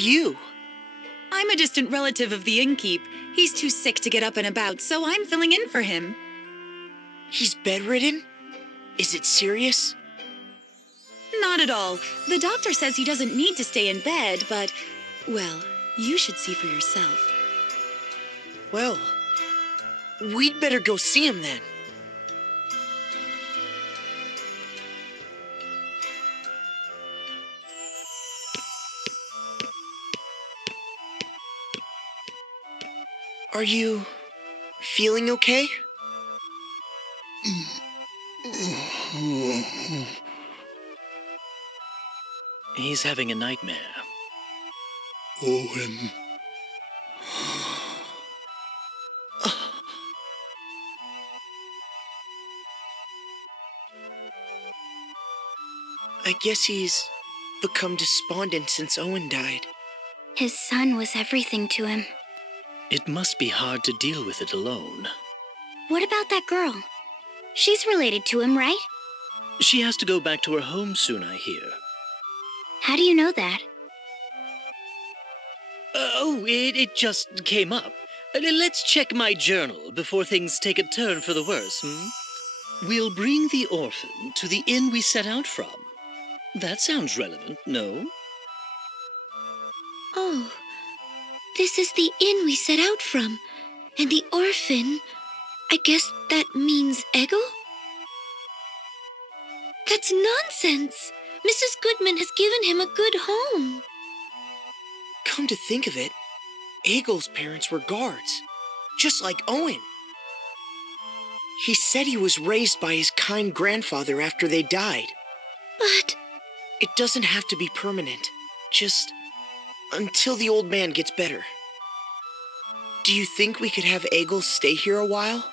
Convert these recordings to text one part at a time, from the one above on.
you? I'm a distant relative of the innkeep. He's too sick to get up and about, so I'm filling in for him. He's bedridden? Is it serious? Not at all. The doctor says he doesn't need to stay in bed, but, well, you should see for yourself. Well, we'd better go see him then. Are you feeling okay? He's having a nightmare. Owen. I guess he's become despondent since Owen died. His son was everything to him. It must be hard to deal with it alone. What about that girl? She's related to him, right? She has to go back to her home soon, I hear. How do you know that? It just came up. Let's check my journal before things take a turn for the worse, We'll bring the orphan to the inn we set out from. That sounds relevant, no? Oh, this is the inn we set out from. And the orphan, I guess that means Eggle? That's nonsense. Mrs. Goodman has given him a good home. Come to think of it, Eggle's parents were guards, just like Owen. He said he was raised by his kind grandfather after they died. But It doesn't have to be permanent, just until the old man gets better. Do you think we could have Eggle stay here a while?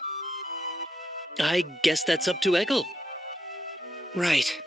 I guess that's up to Eggle. Right.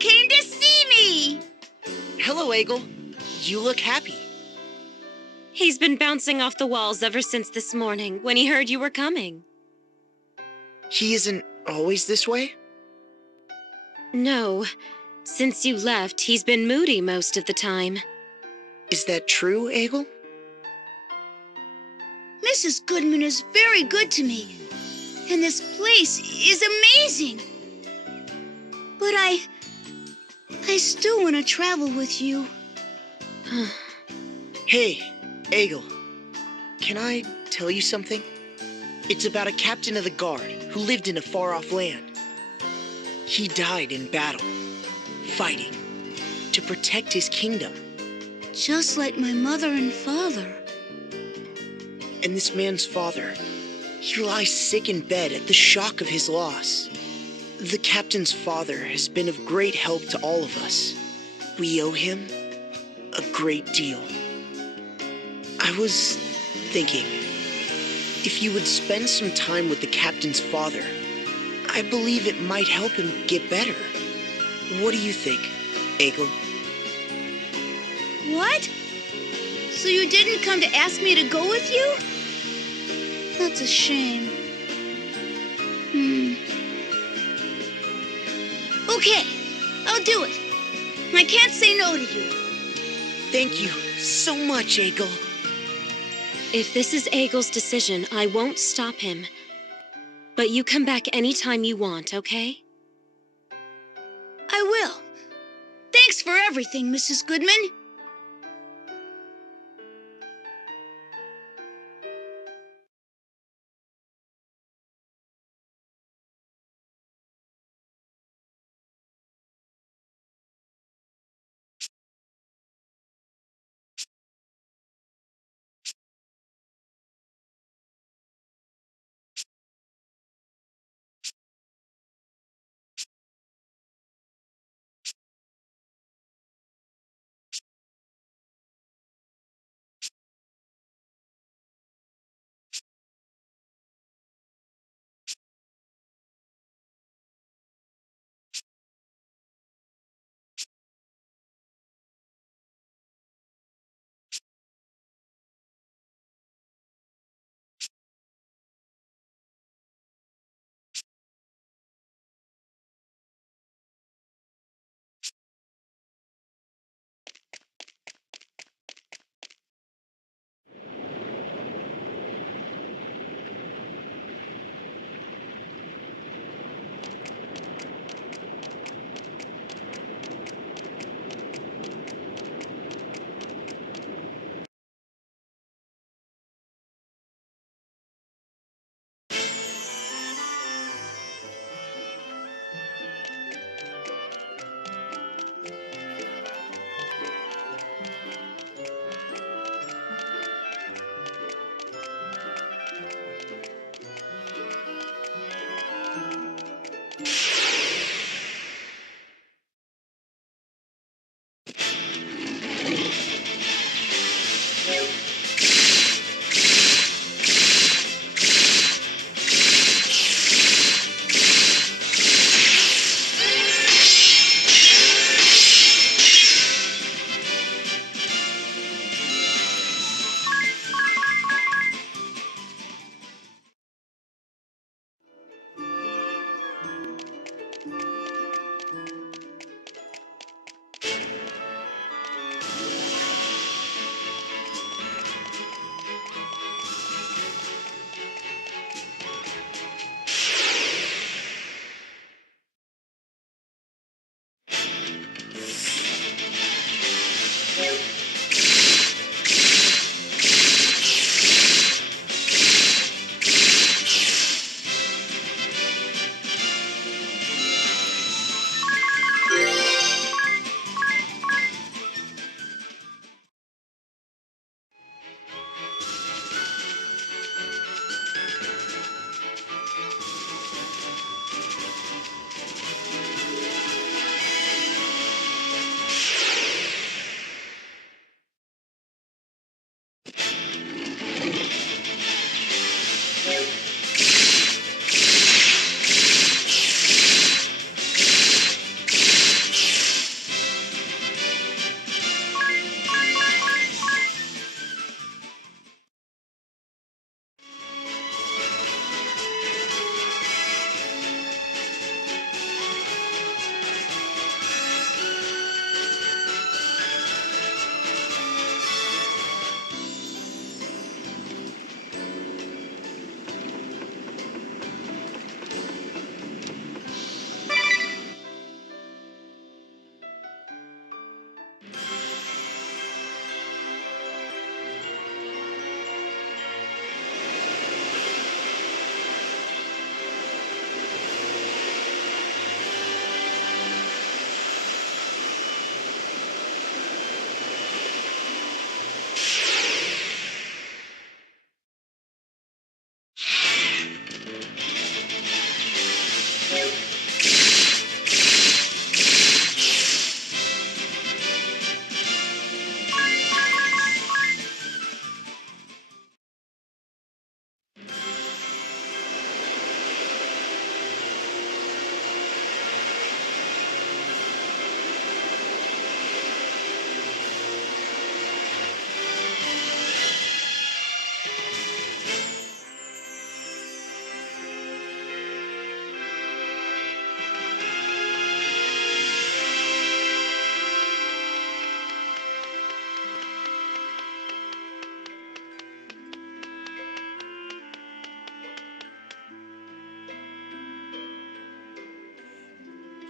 came to see me! Hello, Egil. You look happy. He's been bouncing off the walls ever since this morning when he heard you were coming. He isn't always this way? No. Since you left, he's been moody most of the time. Is that true, Egil? Mrs. Goodman is very good to me, and this place is amazing. But I still want to travel with you. Hey, Egil. Can I tell you something? It's about a captain of the guard who lived in a far-off land. He died in battle, fighting, to protect his kingdom. Just like my mother and father. And this man's father, he lies sick in bed at the shock of his loss. The captain's father has been of great help to all of us. We owe him a great deal. I was thinking, if you would spend some time with the captain's father, I believe it might help him get better. What do you think, Egil? What? So you didn't come to ask me to go with you? That's a shame. Okay, I'll do it. I can't say no to you. Thank you so much, Egil. If this is Egil's decision, I won't stop him. But you come back anytime you want, okay? I will. Thanks for everything, Mrs. Goodman.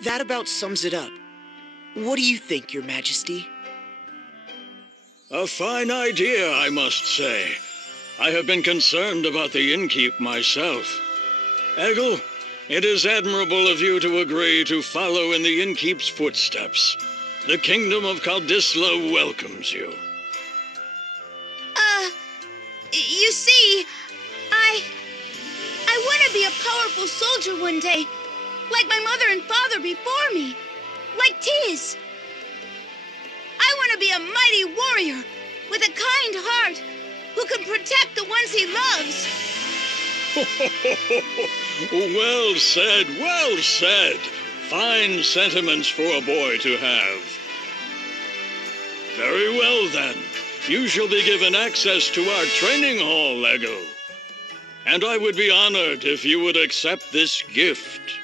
That about sums it up. What do you think, Your Majesty? A fine idea, I must say. I have been concerned about the innkeep myself. Eggle, it is admirable of you to agree to follow in the innkeep's footsteps. The kingdom of Kaldisla welcomes you. You see, I want to be a powerful soldier one day, like my mother and father before me, like Tiz. I want to be a mighty warrior with a kind heart who can protect the ones he loves. Well said, well said. Fine sentiments for a boy to have. Very well, then. You shall be given access to our training hall, Eggle. And I would be honored if you would accept this gift.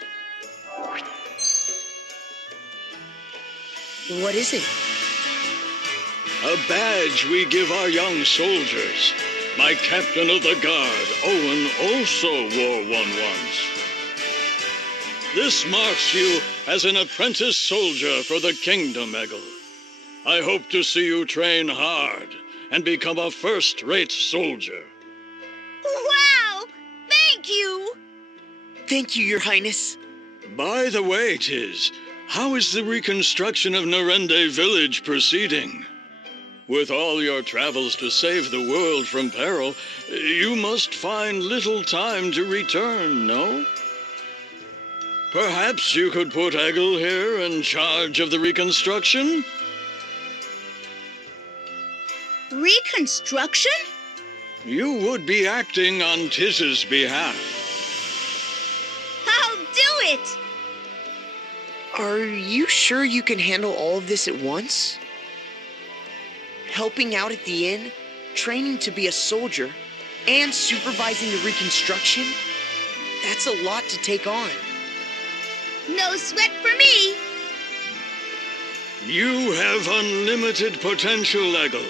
What is it? A badge we give our young soldiers. My captain of the guard, Owen, also wore one once. This marks you as an apprentice soldier for the kingdom, Eggle. I hope to see you train hard and become a first-rate soldier. Wow! Thank you! Thank you, Your Highness. By the way, Tiz, how is the reconstruction of Narende village proceeding? With all your travels to save the world from peril, you must find little time to return, no? Perhaps you could put Eggle here in charge of the reconstruction? Reconstruction? You would be acting on Tiz's behalf. I'll do it! Are you sure you can handle all of this at once? Helping out at the inn, training to be a soldier, and supervising the reconstruction? That's a lot to take on. No sweat for me! You have unlimited potential, Eggle.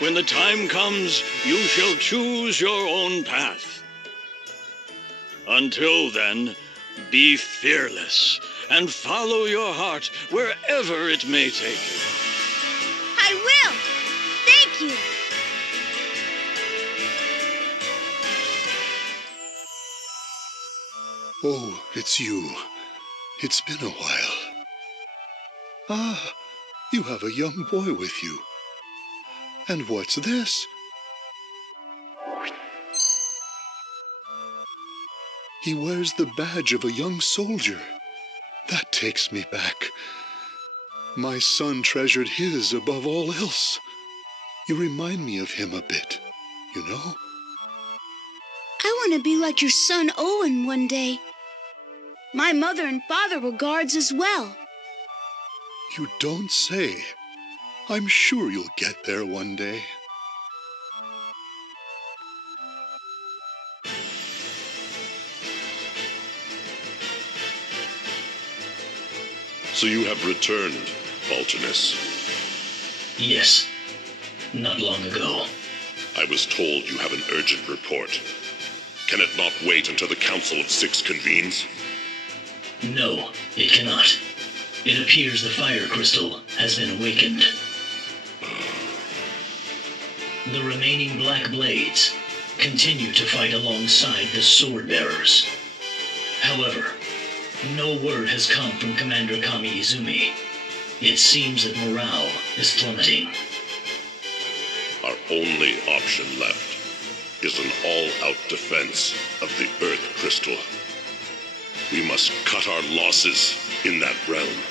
When the time comes, you shall choose your own path. Until then, be fearless and follow your heart wherever it may take you. I will! Thank you! Oh, it's you. It's been a while. Ah, you have a young boy with you. And what's this? He wears the badge of a young soldier. That takes me back. My son treasured his above all else. You remind me of him a bit, you know? I want to be like your son Owen one day. My mother and father were guards as well. You don't say. I'm sure you'll get there one day. So you have returned, Baltinus. Yes, not long ago. I was told you have an urgent report. Can it not wait until the Council of Six convenes? No, it cannot. It appears the fire crystal has been awakened. The remaining Black Blades continue to fight alongside the Sword Bearers. However, no word has come from Commander Kami Izumi. It seems that morale is plummeting. Our only option left is an all-out defense of the Earth Crystal. We must cut our losses in that realm.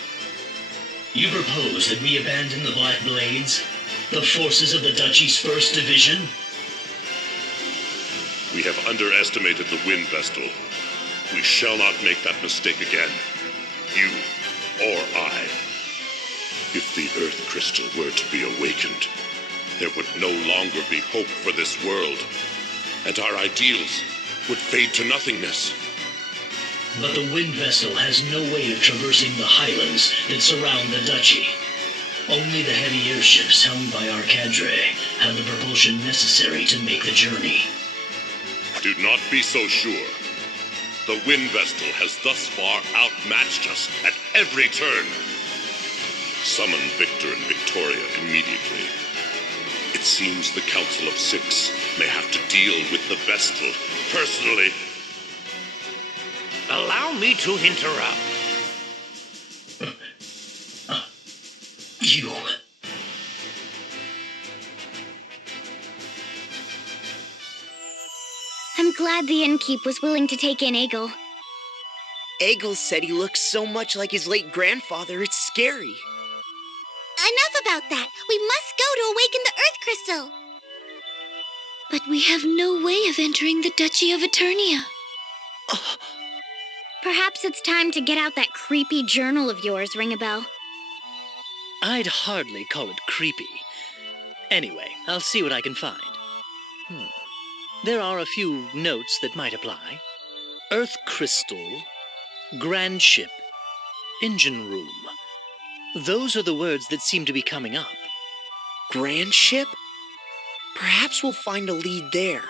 You propose that we abandon the Black Blades? The forces of the Duchy's 1st Division? We have underestimated the Wind Vestal. We shall not make that mistake again. You or I. If the Earth Crystal were to be awakened, there would no longer be hope for this world, and our ideals would fade to nothingness. But the Wind Vestal has no way of traversing the highlands that surround the Duchy. Only the heavy airships helmed by our cadre have the propulsion necessary to make the journey. Do not be so sure. The wind vestal has thus far outmatched us at every turn. Summon Victor and Victoria immediately. It seems the Council of Six may have to deal with the vestal personally. Allow me to interrupt. You. I'm glad the innkeep was willing to take in Egil. Egil said he looks so much like his late grandfather, it's scary. Enough about that. We must go to awaken the Earth Crystal. But we have no way of entering the Duchy of Eternia. Perhaps it's time to get out that creepy journal of yours, Ringabel. I'd hardly call it creepy. Anyway, I'll see what I can find. There are a few notes that might apply. Earth crystal, grand ship, engine room. Those are the words that seem to be coming up. Grand ship? Perhaps we'll find a lead there.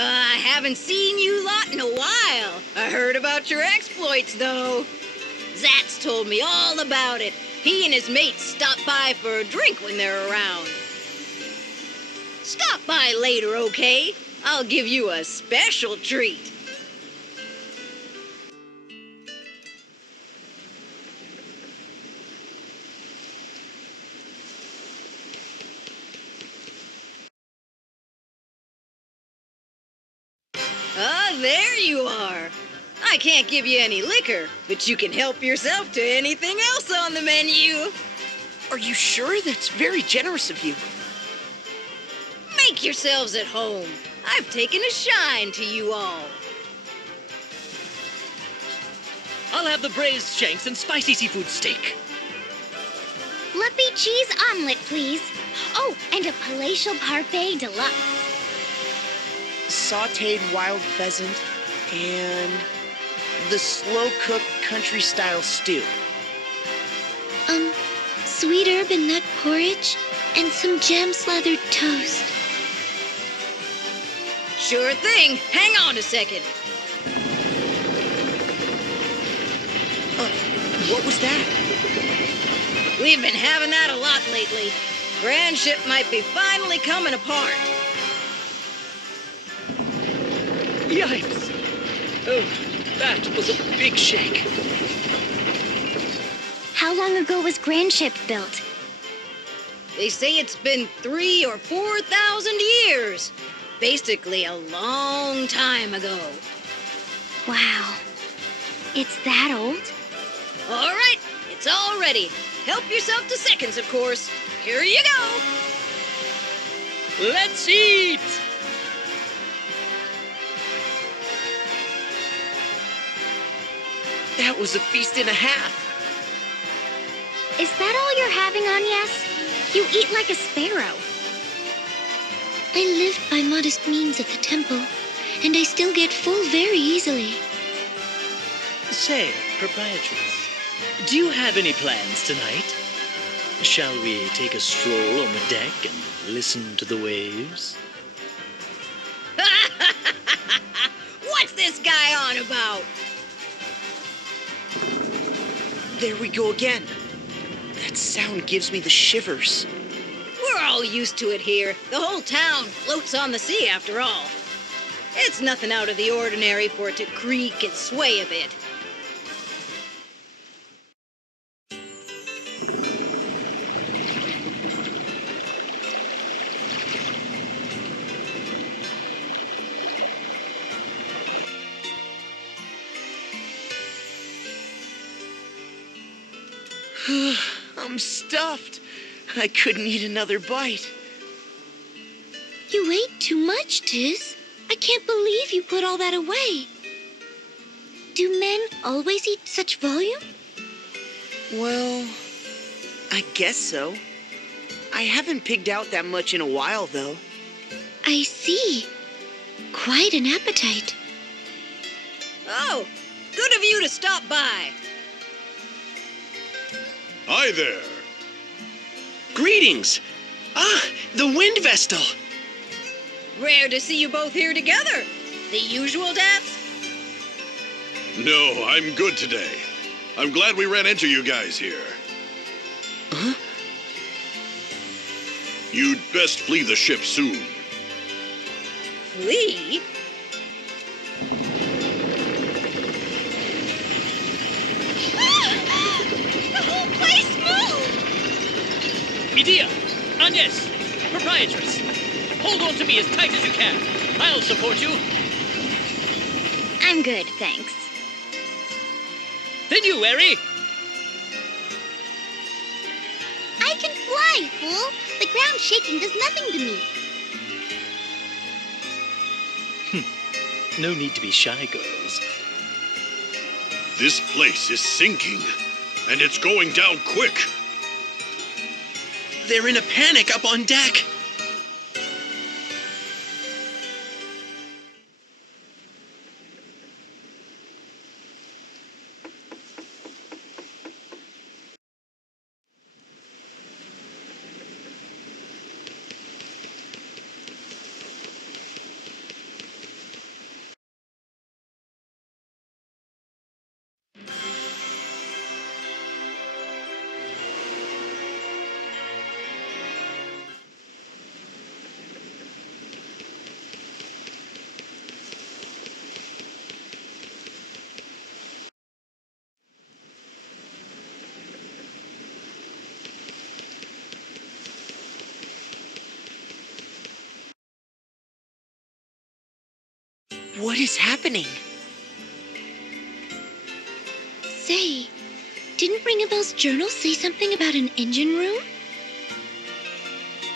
I haven't seen you lot in a while. I heard about your exploits, though. Zatz told me all about it. He and his mates stop by for a drink when they're around. Stop by later, okay? I'll give you a special treat. Ah, there you are. I can't give you any liquor, but you can help yourself to anything else on the menu. Are you sure? That's very generous of you. Make yourselves at home. I've taken a shine to you all. I'll have the braised shanks and spicy seafood steak. Fluffy cheese omelet, please. Oh, and a palatial parfait deluxe. Sautéed wild pheasant and the slow-cooked country-style stew. Sweet herb and nut porridge and some jam-slathered toast. Sure thing. Hang on a second. What was that? We've been having that a lot lately. Grand ship might be finally coming apart. Yikes! Oh, that was a big shake. How long ago was Grand Ship built? They say it's been 3,000 or 4,000 years. Basically a long time ago. Wow. It's that old? All right, it's all ready. Help yourself to seconds, of course. Here you go. Let's eat! That was a feast and a half. Is that all you're having, Agnes? You eat like a sparrow. I lived by modest means at the temple, and I still get full very easily. Say, proprietress, do you have any plans tonight? Shall we take a stroll on the deck and listen to the waves? What's this guy on about? There we go again. That sound gives me the shivers. We're all used to it here. The whole town floats on the sea, after all. It's nothing out of the ordinary for it to creak and sway a bit. I'm stuffed. I couldn't eat another bite. You ate too much, Tiz. I can't believe you put all that away. Do men always eat such volume? Well, I guess so. I haven't pigged out that much in a while, though. I see. Quite an appetite. Oh, good of you to stop by. Hi there. Greetings. Ah, the wind vestal. Rare to see you both here together. The usual deaths? No, I'm good today. I'm glad we ran into you guys here. Huh? You'd best flee the ship soon. Flee? The whole place moved! Medea! Agnes! Proprietress! Hold on to me as tight as you can. I'll support you. I'm good, thanks. Then you, Eri! I can fly, fool. The ground shaking does nothing to me. No need to be shy, girls. This place is sinking, and it's going down quick. They're in a panic up on deck. What is happening? Say, didn't Ringabel's journal say something about an engine room?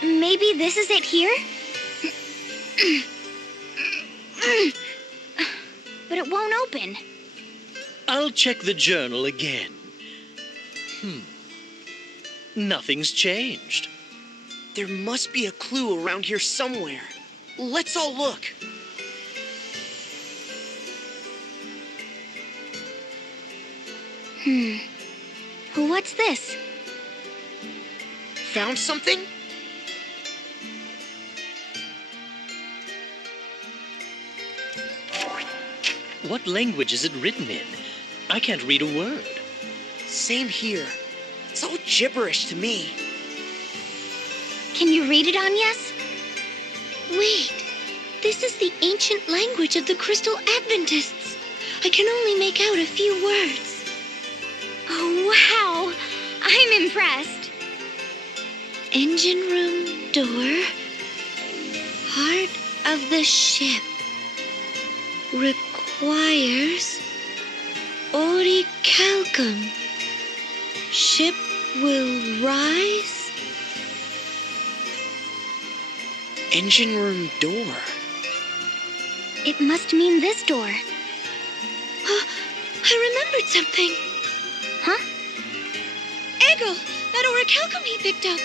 Maybe this is it here? But it won't open. I'll check the journal again. Nothing's changed. There must be a clue around here somewhere. Let's all look. What's this? Found something? What language is it written in? I can't read a word. Same here. It's all gibberish to me. Can you read it, Agnes? Wait, this is the ancient language of the Crystal Adventists. I can only make out a few words. Oh, wow. I'm impressed. Engine room door. Heart of the ship. Requires orichalcum. Ship will rise. Engine room door. It must mean this door. Oh, I remembered something. Huh? Eggle, that orichalcum he picked up.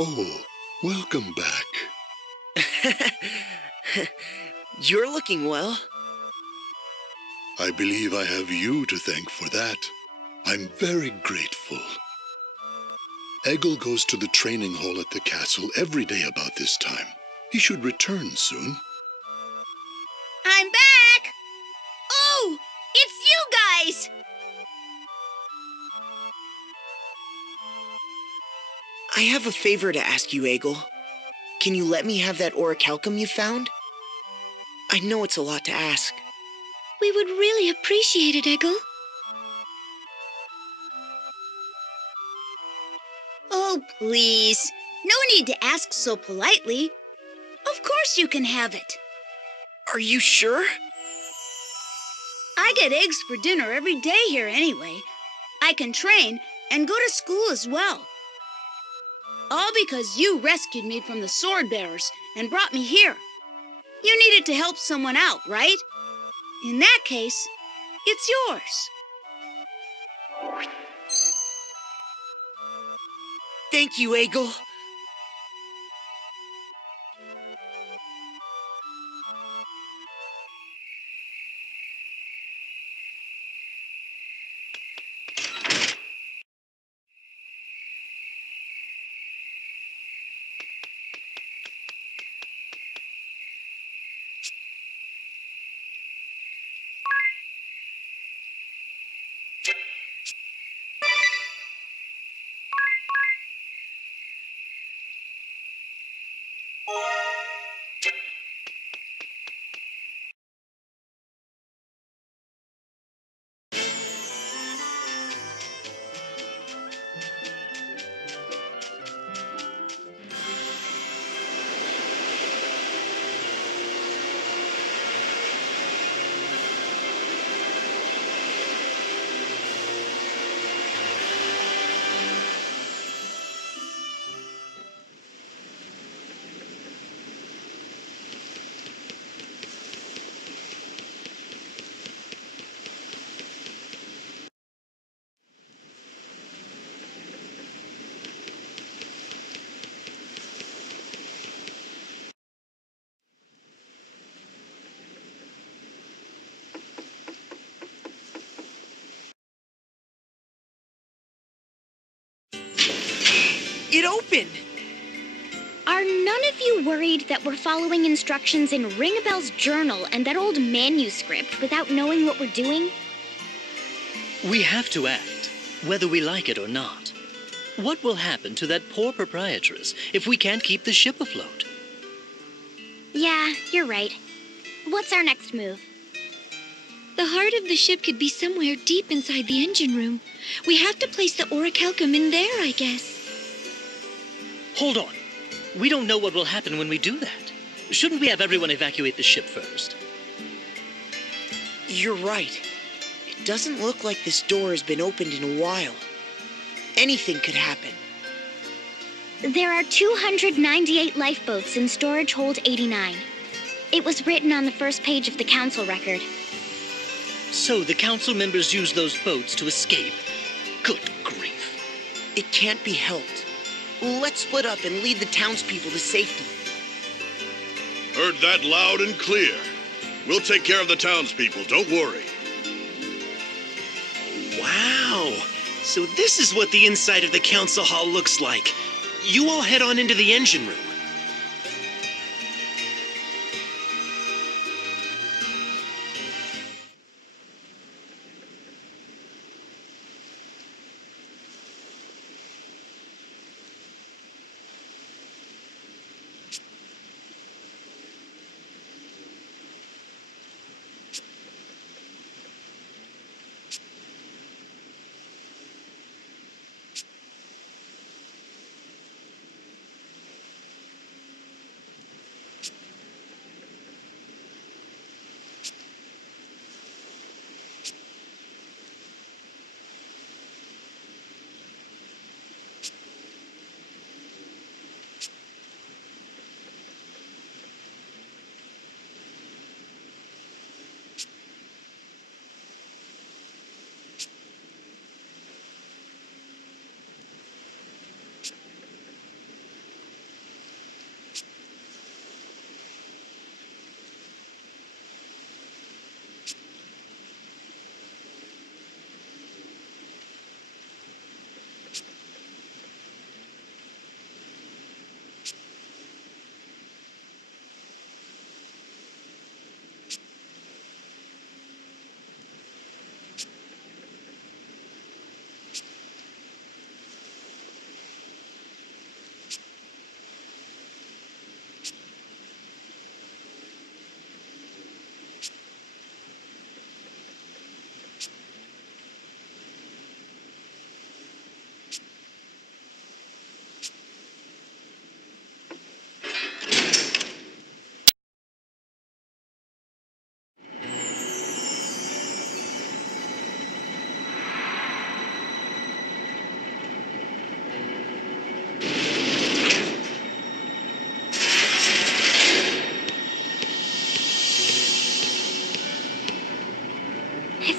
Oh, welcome back. You're looking well. I believe I have you to thank for that. I'm very grateful. Egil goes to the training hall at the castle every day about this time. He should return soon. I'm back! Oh, it's you guys! I have a favor to ask you, Egil. Can you let me have that orichalcum you found? I know it's a lot to ask. We would really appreciate it, Egil. Oh, please. No need to ask so politely. Of course you can have it. Are you sure? I get eggs for dinner every day here anyway. I can train and go to school as well. All because you rescued me from the sword bearers and brought me here. You needed to help someone out, right? In that case, it's yours. Thank you, Egil. It opened! Are none of you worried that we're following instructions in Ringabel's journal and that old manuscript without knowing what we're doing? We have to act, whether we like it or not. What will happen to that poor proprietress if we can't keep the ship afloat? Yeah, you're right. What's our next move? The heart of the ship could be somewhere deep inside the engine room. We have to place the orichalcum in there, I guess. Hold on. We don't know what will happen when we do that. Shouldn't we have everyone evacuate the ship first? You're right. It doesn't look like this door has been opened in a while. Anything could happen. There are 298 lifeboats in storage hold 89. It was written on the first page of the council record. So the council members use those boats to escape. Good grief. It can't be helped. Let's split up and lead the townspeople to safety. Heard that loud and clear. We'll take care of the townspeople, don't worry. Wow. So this is what the inside of the council hall looks like. You all head on into the engine room.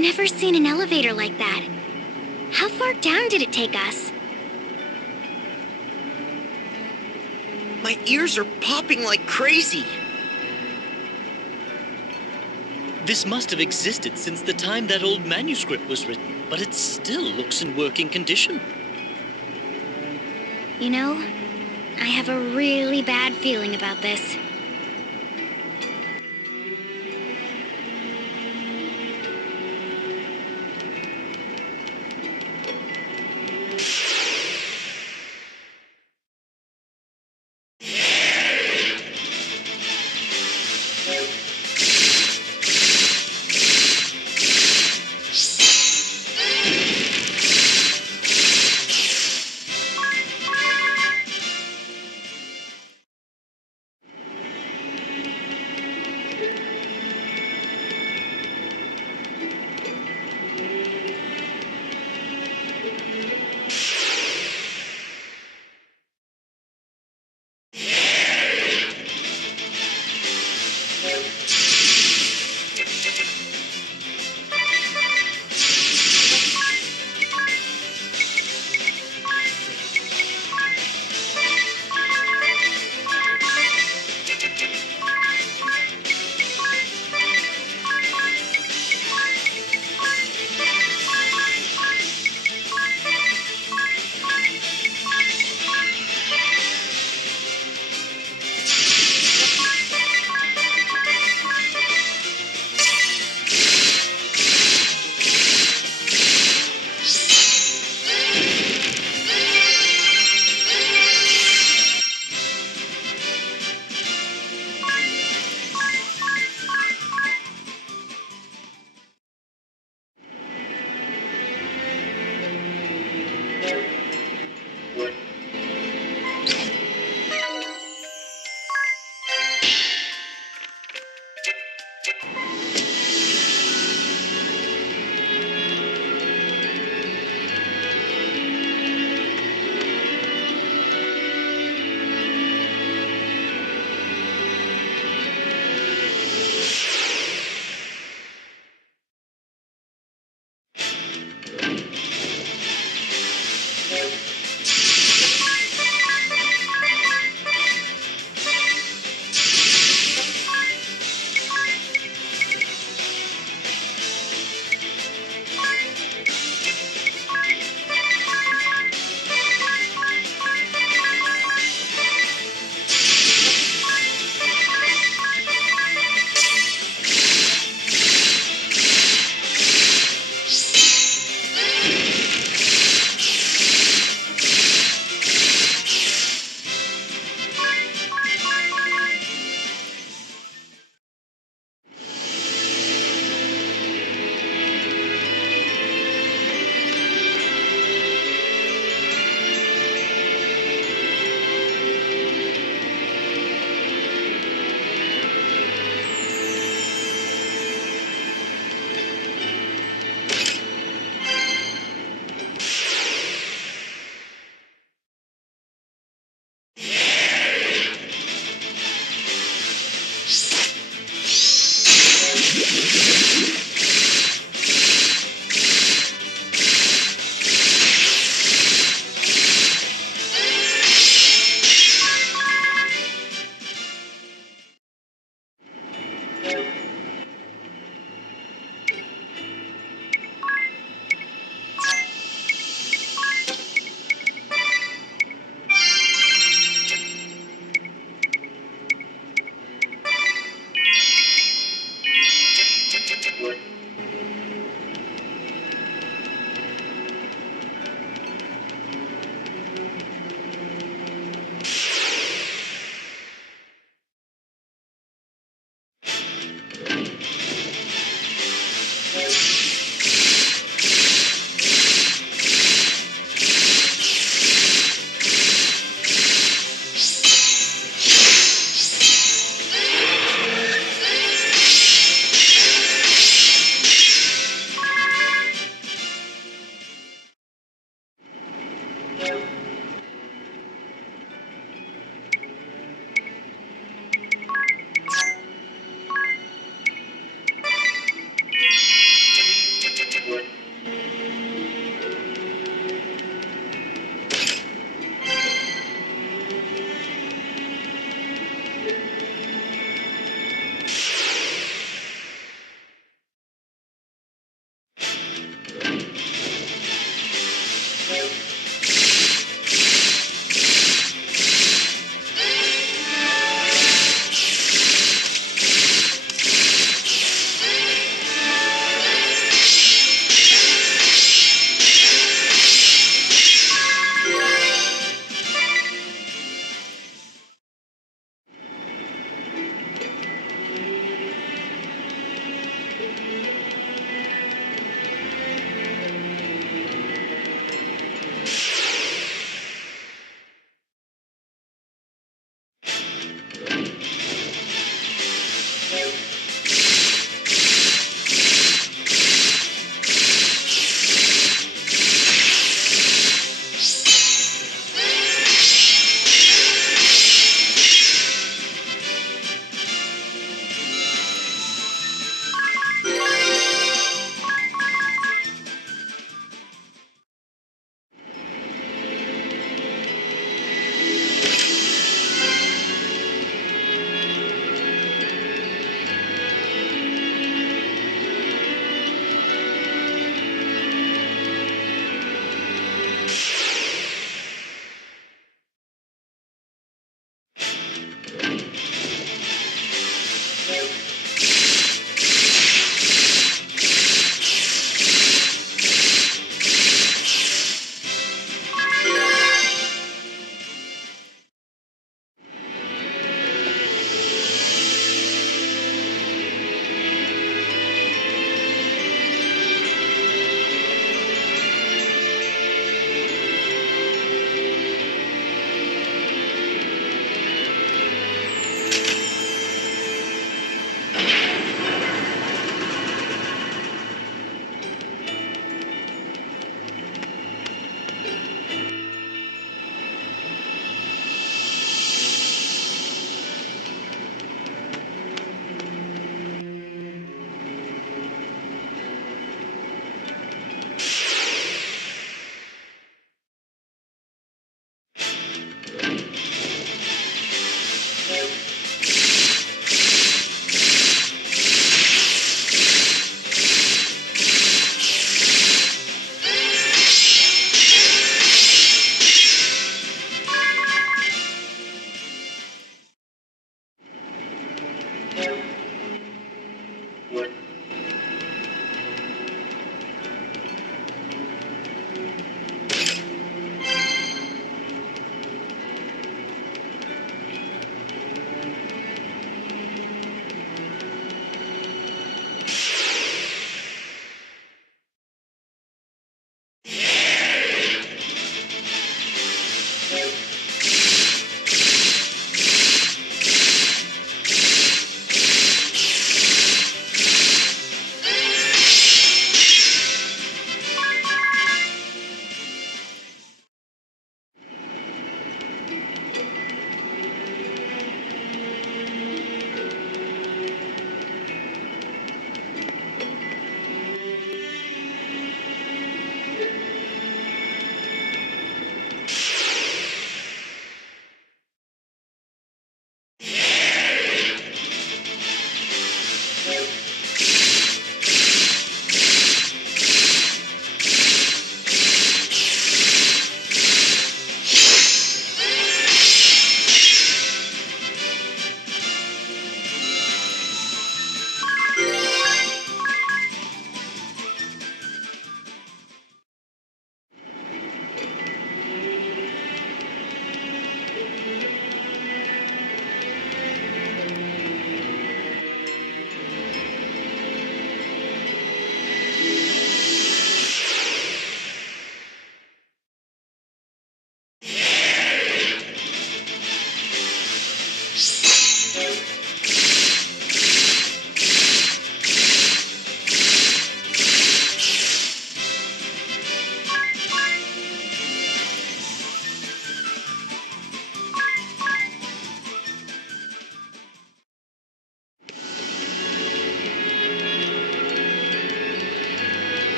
never seen an elevator like that. How far down did it take us? My ears are popping like crazy. This must have existed since the time that old manuscript was written, but it still looks in working condition. You know, I have a really bad feeling about this.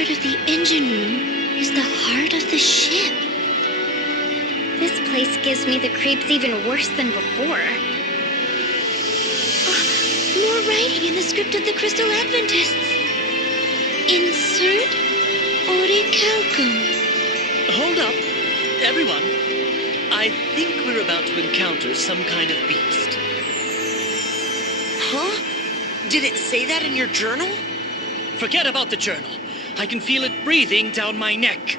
part of the engine room is the heart of the ship. This place gives me the creeps even worse than before. More writing in the script of the Crystal Adventists. Insert orichalcum. Hold up, everyone. I think we're about to encounter some kind of beast. Huh? Did it say that in your journal? Forget about the journal. I can feel it breathing down my neck.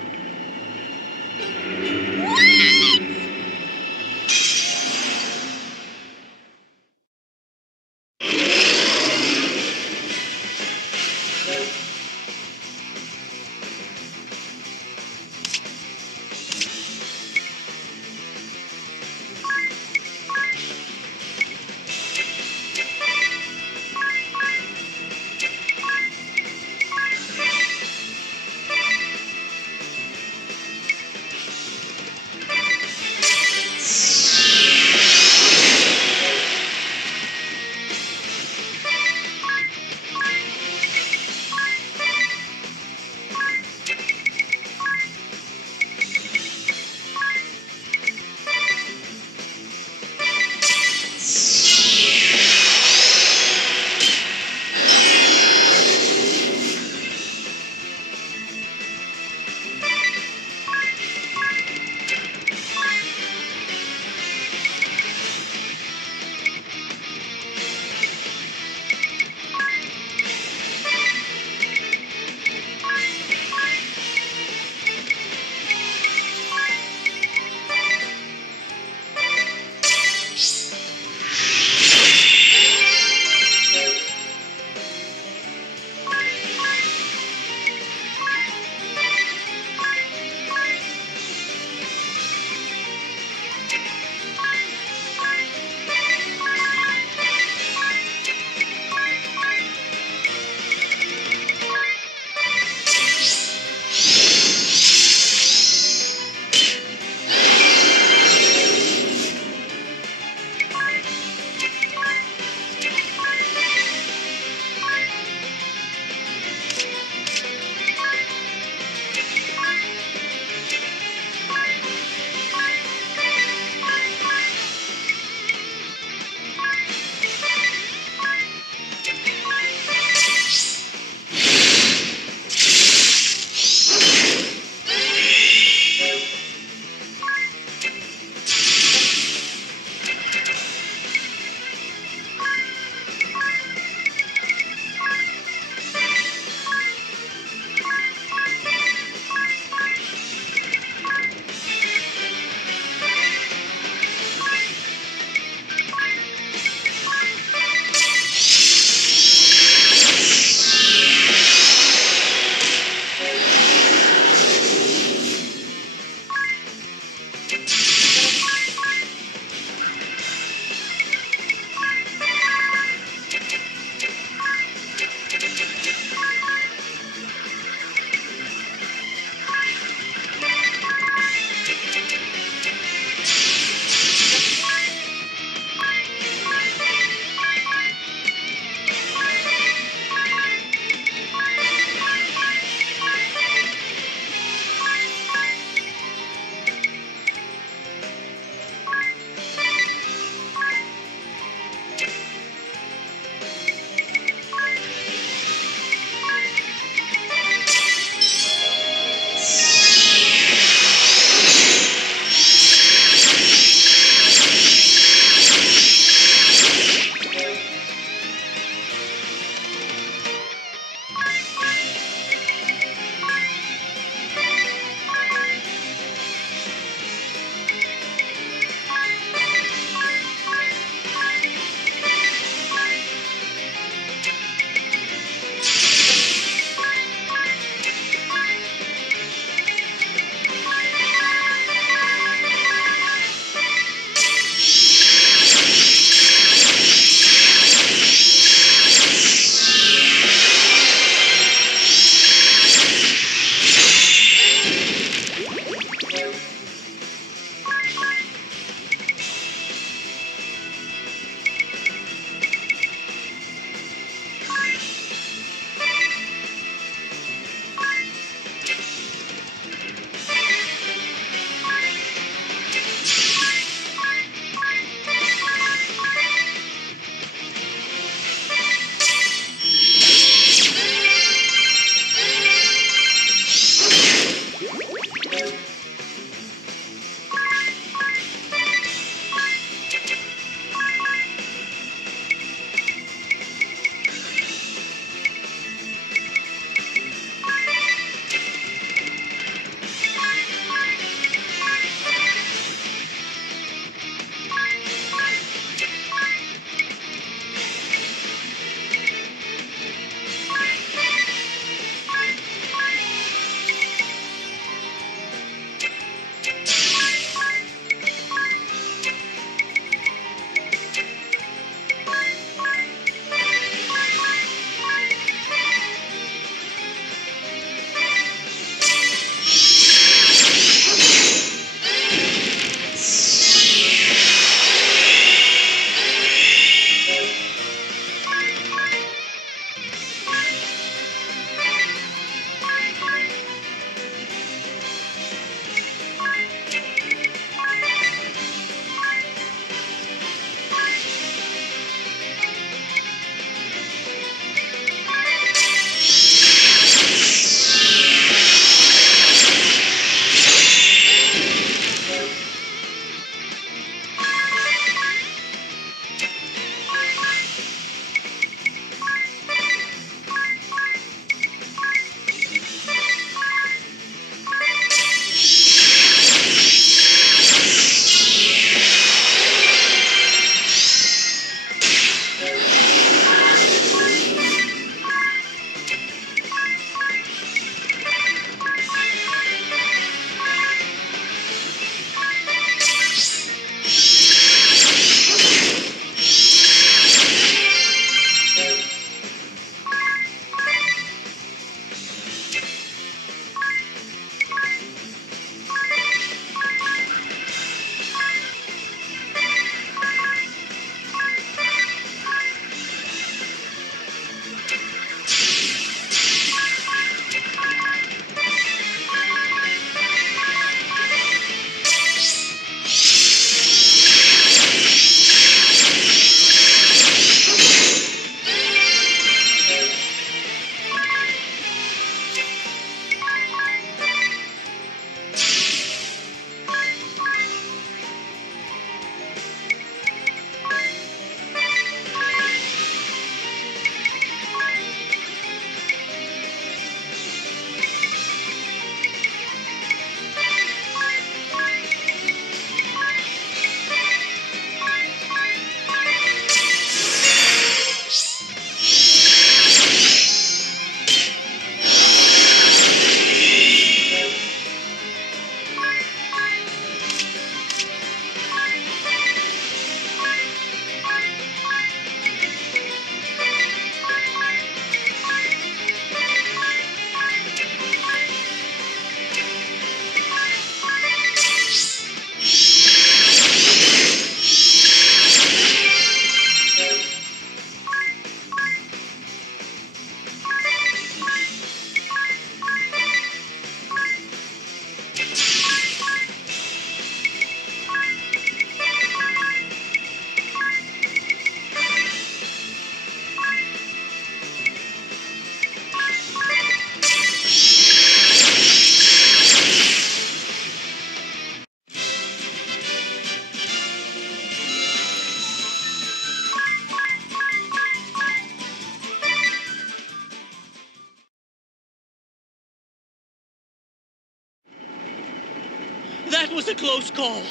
was a close call.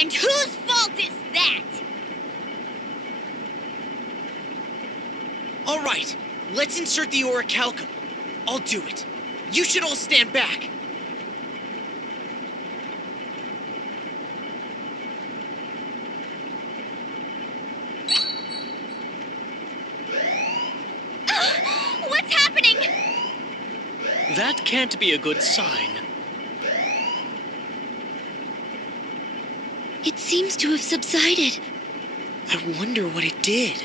And whose fault is that? All right, let's insert the orichalcum. I'll do it. You should all stand back. What's happening? That can't be a good sign. It seems to have subsided. I wonder what it did.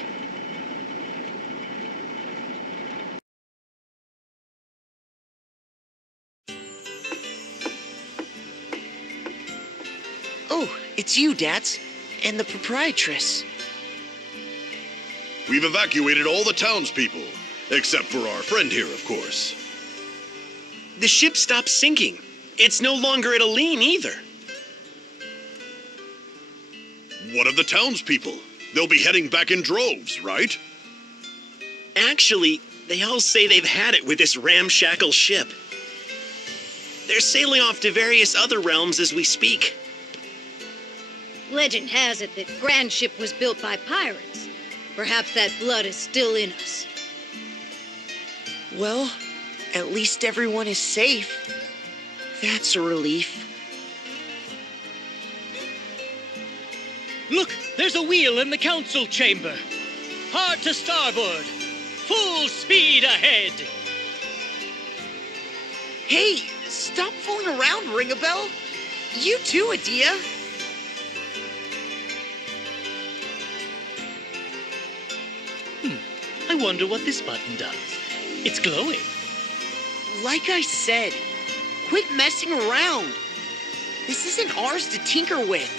Oh, it's you, Dats, and the proprietress. We've evacuated all the townspeople, except for our friend here, of course. The ship stopped sinking. It's no longer at a lean either. What of the townspeople? They'll be heading back in droves, right? Actually, they all say they've had it with this ramshackle ship. They're sailing off to various other realms as we speak. Legend has it that Grand Ship was built by pirates. Perhaps that blood is still in us. Well, at least everyone is safe. That's a relief. Look, there's a wheel in the council chamber. Hard to starboard. Full speed ahead. Hey, stop fooling around, Ringabel. You too, Adia. I wonder what this button does. It's glowing. Like I said, quit messing around. This isn't ours to tinker with.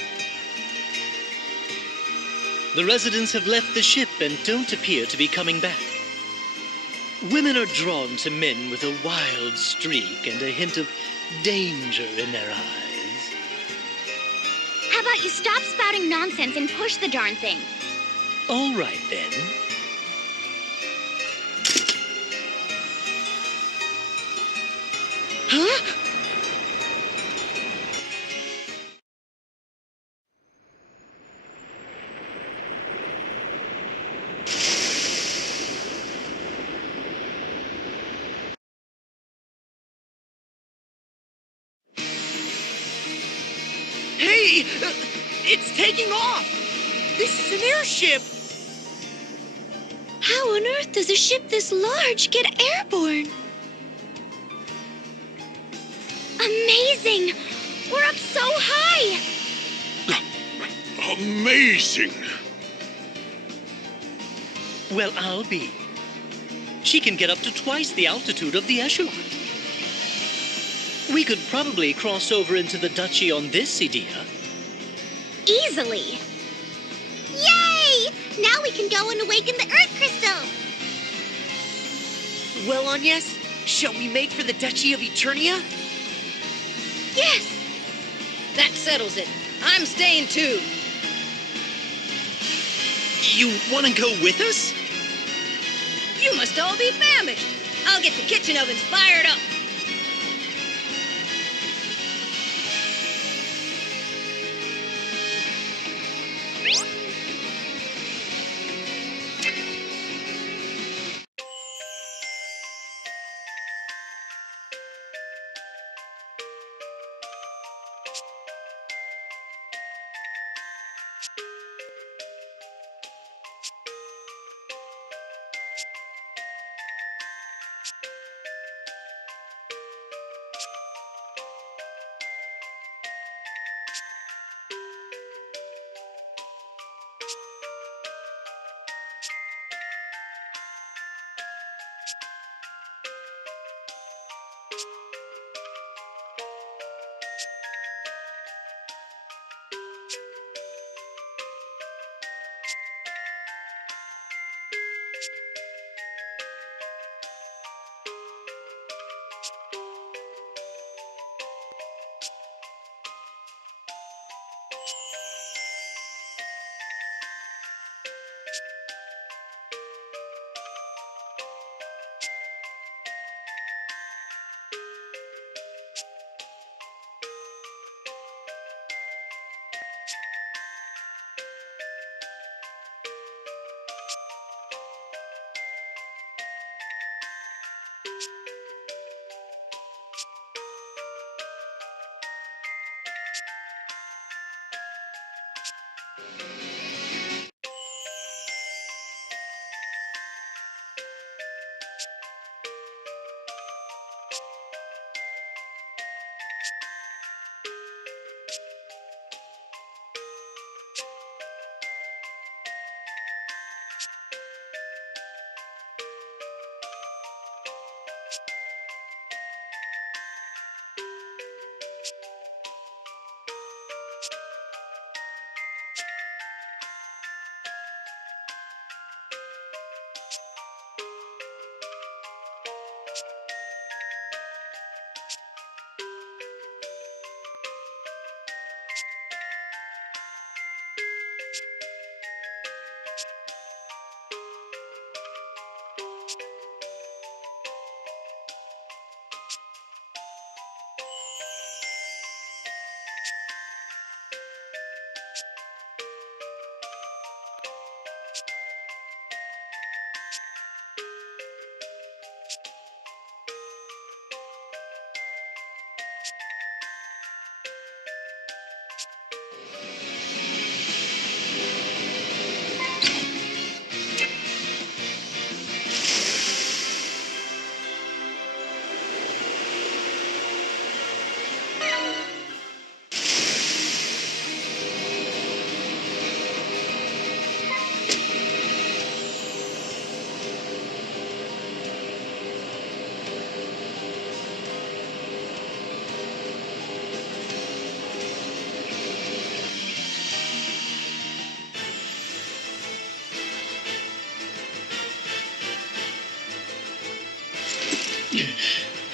The residents have left the ship and don't appear to be coming back. Women are drawn to men with a wild streak and a hint of danger in their eyes. How about you stop spouting nonsense and push the darn thing? All right, then. Huh? Hey! It's taking off! This is an airship! How on earth does a ship this large get airborne? Amazing! We're up so high! Amazing! Well, I'll be. She can get up to twice the altitude of the echelon. We could probably cross over into the duchy on this, Adia. Easily! Yay! Now we can go and awaken the Earth Crystal! Well, Agnes, shall we make for the Duchy of Eternia? Yes! That settles it. I'm staying too. You want to go with us? You must all be famished. I'll get the kitchen ovens fired up.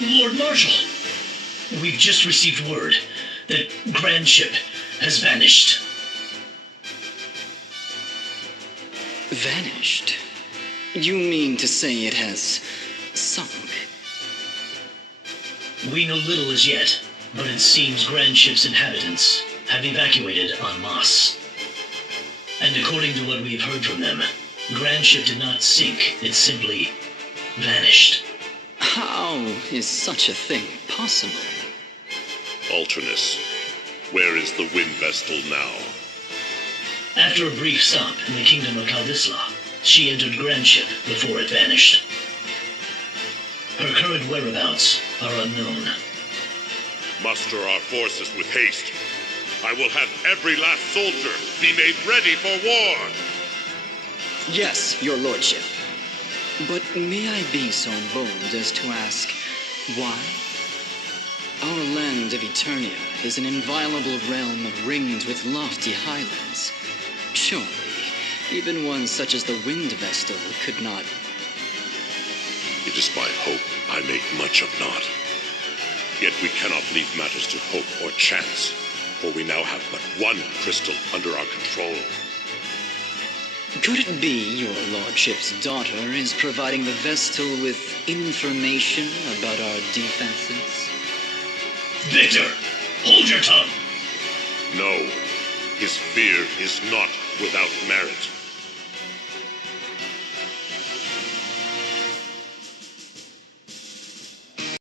Lord Marshal, we've just received word that Grand Ship has vanished. Vanished? You mean to say it has sunk? We know little as yet, but it seems Grand Ship's inhabitants have evacuated en masse. And according to what we've heard from them, Grand Ship did not sink, it simply vanished. How is such a thing possible? Alternus, where is the wind vestal now? After a brief stop in the kingdom of Kaldisla, she entered Grand Ship before it vanished. Her current whereabouts are unknown. Muster our forces with haste. I will have every last soldier be made ready for war. Yes, your lordship. But may I be so bold as to ask, why? Our land of Eternia is an inviolable realm ringed with lofty highlands. Surely, even one such as the Wind Vestal could not... It is my hope I make much of naught. Yet we cannot leave matters to hope or chance, for we now have but one crystal under our control. Could it be your lordship's daughter is providing the Vestal with information about our defenses? Victor, hold your tongue! No, his fear is not without merit.